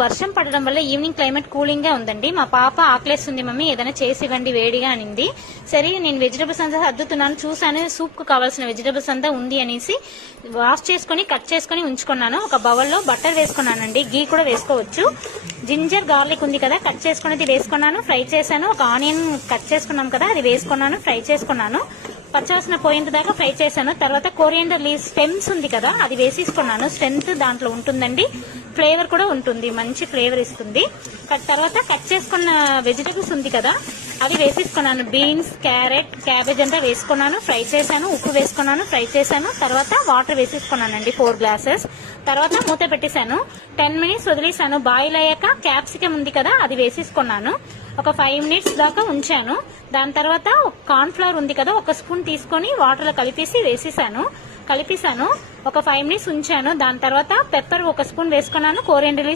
వర్షం పడడం వల్ల ఈవినింగ్ క్లైమేట్ కూలింగ్ గా ఉందండి. మా పాప ఆకలేస్తుంది మమ్మీ ఏదైనా చేసి ఇవ్వండి వేడిగా అనింది. సరే నేను వెజిటబుల్స్ అంతా సర్దుతున్నాను, చూసాను సూప్ కు కావాల్సిన వెజిటబుల్స్ అంతా ఉంది అనేసి వాష్ చేసుకుని కట్ చేసుకుని ఉంచుకున్నాను. ఒక బౌల్లో బటర్ వేసుకున్నానండి, గీ కూడా వేసుకోవచ్చు. జింజర్ గార్లిక్ ఉంది కదా, కట్ చేసుకునేది వేసుకున్నాను, ఫ్రై చేశాను. ఒక ఆనియన్ కట్ చేసుకున్నాం కదా, అది వేసుకున్నాను, ఫ్రై చేసుకున్నాను. పచ్చవాసన పోయేంత దాకా ఫ్రై చేశాను. తర్వాత కోరియండర్ లీవ్స్ స్టెమ్స్ ఉంది కదా, అది వేసేసుకున్నాను. స్ట్రెంత్ దాంట్లో ఉంటుందండి, ఫ్లేవర్ కూడా ఉంటుంది, మంచి ఫ్లేవర్ ఇస్తుంది. తర్వాత కట్ చేసుకున్న వెజిటబుల్స్ ఉంది కదా, అవి వేసేసుకున్నాను. బీన్స్, క్యారెట్, క్యాబేజ్ అంతా వేసుకున్నాను, ఫ్రై చేశాను. ఉప్పు వేసుకున్నాను, ఫ్రై చేశాను. తర్వాత వాటర్ వేసేసుకున్నానండి 4 గ్లాసెస్. తర్వాత మూత పెట్టేశాను. 10 మినిట్స్ వదిలేశాను. బాయిల్ అయ్యాక క్యాప్సికం ఉంది కదా, అది వేసేసుకున్నాను. ఒక 5 మినిట్స్ దాకా ఉంచాను. దాని తర్వాత కార్న్ ఫ్లవర్ ఉంది కదా, 1 స్పూన్ తీసుకొని వాటర్ లో కలిపేసి కలిపేశాను. ఒక 5 మినిట్స్ ఉంచాను. దాని తర్వాత పెప్పర్ 1 స్పూన్ వేసుకున్నాను. కోరియండర్